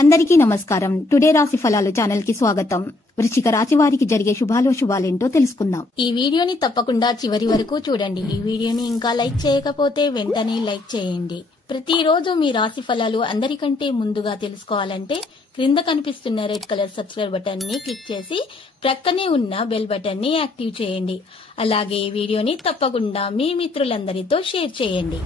అందరికీ నమస్కారం. టుడే రాశి ఫలాలు ఛానల్ కి స్వాగతం. వృశ్చిక రాశి వారికి జరిగే శుభాలేంటో తెలుసుకుందాం. ఈ వీడియోని తప్పకుండా చివరి వరకు చూడండి. ఈ వీడియోని ఇంకా లైక్ చేయకపోతే వెంటనే లైక్ చేయండి. ప్రతిరోజు మీ రాశి ఫలాలు అందరికంటే ముందుగా తెలుసుకోవాలంటే క్రింద కనిపిస్తున్న రెడ్ కలర్ సబ్స్క్రైబ్ బటన్ ని క్లిక్ చేసి ప్రక్కనే ఉన్న బెల్ బటన్ ని యాక్టివ్ చేయండి. అలాగే ఈ వీడియోని తప్పకుండా మీ మిత్రులందరితో షేర్ చేయండి.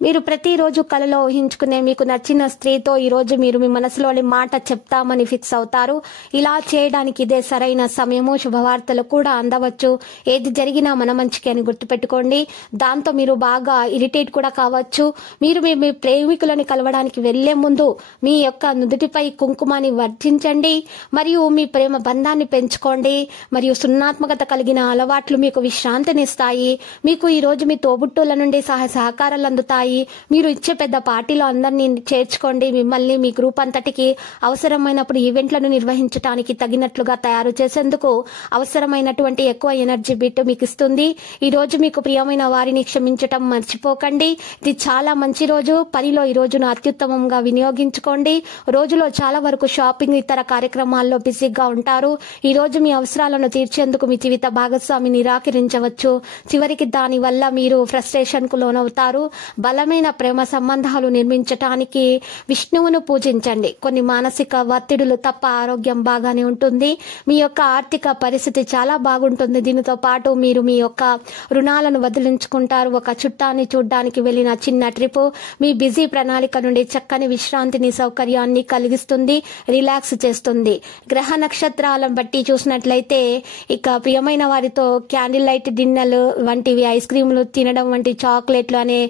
మీరు ప్రతిరోజు కలలో ఊహించుకునే మీకు నచ్చిన స్త్రీతో ఈ రోజు మీరు మీ మనసులోని మాట చెప్తామని ఫిక్స్ అవుతారు. ఇలా చేయడానికి ఇదే సరైన సమయము. శుభవార్తలు కూడా అందవచ్చు. ఏది జరిగినా మన మంచికి అని గుర్తుపెట్టుకోండి. దాంతో మీరు బాగా ఇరిటేట్ కూడా కావచ్చు. మీరు మీ ప్రేమికులను కలవడానికి వెళ్లే ముందు మీ యొక్క నుదుటిపై కుంకుమాన్ని వర్తించండి. మరియు మీ ప్రేమ బంధాన్ని పెంచుకోండి. మరియు సున్నాత్మకత కలిగిన అలవాట్లు మీకు విశ్రాంతినిస్తాయి. మీకు ఈ రోజు మీ తోబుట్టుల నుండి సహకారాలు అందుతాయి. మీరు ఇచ్చే పెద్ద పార్టీలో అందరినీ చేర్చుకోండి. మిమ్మల్ని మీ గ్రూప్ అంతటికి అవసరమైనప్పుడు ఈవెంట్లను నిర్వహించడానికి తగినట్లుగా తయారు చేసేందుకు అవసరమైనటువంటి ఎక్కువ ఎనర్జీ బిట్ మీకు ఇస్తుంది. ఈ రోజు మీకు ప్రియమైన వారిని క్షమించటం మర్చిపోకండి. ఇది చాలా మంచి రోజు. పనిలో ఈ రోజును అత్యుత్తమంగా వినియోగించుకోండి. రోజులో చాలా వరకు షాపింగ్, ఇతర కార్యక్రమాల్లో బిజీగా ఉంటారు. ఈ రోజు మీ అవసరాలను తీర్చేందుకు మీ జీవిత భాగస్వామి నిరాకరించవచ్చు. చివరికి దాని వల్ల మీరు ఫ్రస్ట్రేషన్ కు లోనవుతారు. బలమైన ప్రేమ సంబంధాలు నిర్మించటానికి విష్ణువును పూజించండి. కొన్ని మానసిక ఒత్తిడులు తప్ప ఆరోగ్యం బాగానే ఉంటుంది. మీ యొక్క ఆర్థిక పరిస్థితి చాలా బాగుంటుంది. దీనితో పాటు మీరు మీ యొక్క రుణాలను వదిలించుకుంటారు. ఒక చుట్టాన్ని చూడ్డానికి వెళ్లిన చిన్న ట్రిప్ మీ బిజీ ప్రణాళిక నుండి చక్కని విశ్రాంతిని, సౌకర్యాన్ని కలిగిస్తుంది, రిలాక్స్ చేస్తుంది. గ్రహ నక్షత్రాలను బట్టి చూసినట్లయితే ఇక ప్రియమైన వారితో క్యాండిల్ లైట్ డిన్నర్లు వంటివి, ఐస్ క్రీములు తినడం వంటి చాక్లెట్లు అనే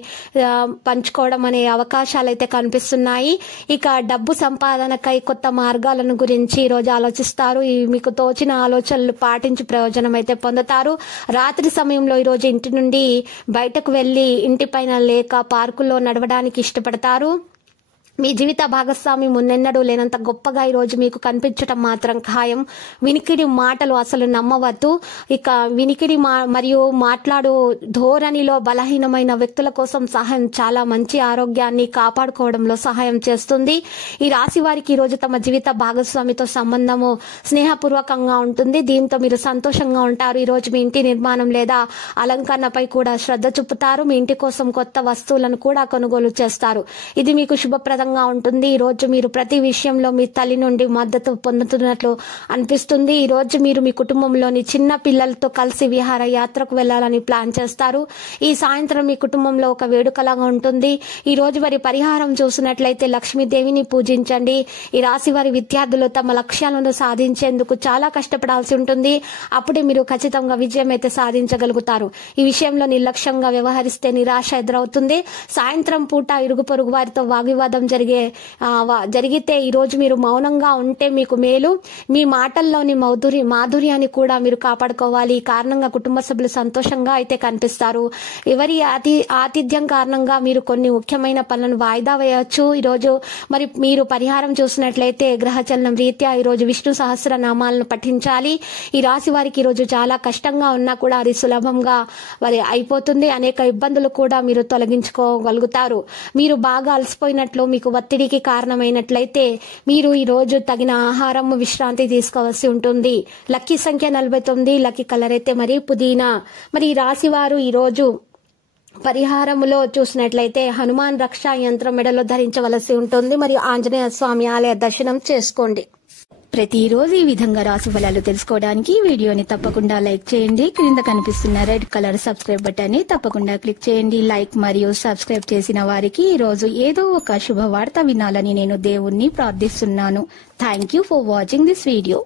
పంచుకోవడం అనే అవకాశాలు అయితే కనిపిస్తున్నాయి. ఇక డబ్బు సంపాదనకై కొత్త మార్గాలను గురించి ఈ రోజు ఆలోచిస్తారు. మీకు తోచిన ఆలోచనలు పాటించి ప్రయోజనం అయితే పొందుతారు. రాత్రి సమయంలో ఈ రోజు ఇంటి నుండి బయటకు వెళ్లి ఇంటిపైన లేక పార్కుల్లో నడవడానికి ఇష్టపడతారు. మీ జీవిత భాగస్వామి మున్నెన్నడూ లేనంత గొప్పగా ఈ రోజు మీకు కనిపించటం మాత్రం ఖాయం. వినికిడి మాటలు అసలు నమ్మవద్దు. ఇక వినికిడి మరియు మాట్లాడు ధోరణిలో బలహీనమైన వ్యక్తుల కోసం సహాయం చాలా మంచి ఆరోగ్యాన్ని కాపాడుకోవడంలో సహాయం చేస్తుంది. ఈ రాశి వారికి ఈ రోజు తమ జీవిత భాగస్వామితో సంబంధము స్నేహపూర్వకంగా ఉంటుంది. దీంతో మీరు సంతోషంగా ఉంటారు. ఈ రోజు మీ ఇంటి నిర్మాణం లేదా అలంకరణపై కూడా శ్రద్ధ చూపుతారు. మీ ఇంటి కోసం కొత్త వస్తువులను కూడా కొనుగోలు చేస్తారు. ఇది మీకు శుభప్రద ఉంటుంది. ఈ రోజు మీరు ప్రతి విషయంలో మీ తల్లి నుండి మద్దతు పొందుతున్నట్లు అనిపిస్తుంది. ఈ రోజు మీరు మీ కుటుంబంలోని చిన్న పిల్లలతో కలిసి విహార యాత్రకు వెళ్లాలని ప్లాన్ చేస్తారు. ఈ సాయంత్రం మీ కుటుంబంలో ఒక వేడుకలాగా ఉంటుంది. ఈ రోజు వారి పరిహారం చూసినట్లయితే లక్ష్మీదేవిని పూజించండి. ఈ రాశి వారి విద్యార్థులు తమ లక్ష్యాలను సాధించేందుకు చాలా కష్టపడాల్సి ఉంటుంది. అప్పుడే మీరు ఖచ్చితంగా విజయం అయితే సాధించగలుగుతారు. ఈ విషయంలో నిర్లక్ష్యంగా వ్యవహరిస్తే నిరాశ ఎదురవుతుంది. సాయంత్రం పూట ఇరుగు పొరుగు వారితో వాగ్వివాదం జరిగితే ఈ రోజు మీరు మౌనంగా ఉంటే మీకు మేలు. మీ మాటల్లోని మాధుర్యాన్ని కూడా మీరు కాపాడుకోవాలి. ఈ కారణంగా కుటుంబ సభ్యులు సంతోషంగా అయితే కనిపిస్తారు. ఎవరి ఆతిథ్యం కారణంగా మీరు కొన్ని ముఖ్యమైన పనులను వాయిదా వేయవచ్చు. ఈ రోజు మరి మీరు పరిహారం చూసినట్లయితే గ్రహచలనం రీత్యా ఈ రోజు విష్ణు సహస్రనామాలను పఠించాలి. ఈ రాశి వారికి ఈ రోజు చాలా కష్టంగా ఉన్నా కూడా అది సులభంగా అయిపోతుంది. అనేక ఇబ్బందులు కూడా మీరు తొలగించుకోగలుగుతారు. మీరు బాగా అలసిపోయినట్లు, మీకు ఒత్తిడికి కారణమైనట్లయితే మీరు ఈ రోజు తగిన ఆహారం, విశ్రాంతి తీసుకోవాల్సి ఉంటుంది. లక్కీ సంఖ్య 49. లక్కీ కలర్ అయితే మరి పుదీనా. మరి ఈ రాశి వారు ఈ రోజు పరిహారములో చూసినట్లయితే హనుమాన్ రక్షా యంత్రం మెడలో ధరించవలసి ఉంటుంది. మరియు ఆంజనేయ స్వామి ఆలయ దర్శనం చేసుకోండి. ప్రతిరోజు ఈ విధంగా రాశి ఫలాలు తెలుసుకోవడానికి వీడియోని తప్పకుండా లైక్ చేయండి. క్రింద కనిపిస్తున్న రెడ్ కలర్ సబ్స్క్రైబ్ బటన్ ని తప్పకుండా క్లిక్ చేయండి. లైక్ మరియు సబ్స్క్రైబ్ చేసిన వారికి ఈ రోజు ఏదో ఒక శుభవార్త వినాలని నేను దేవుణ్ణి ప్రార్థిస్తున్నాను. Thank you for watching this video.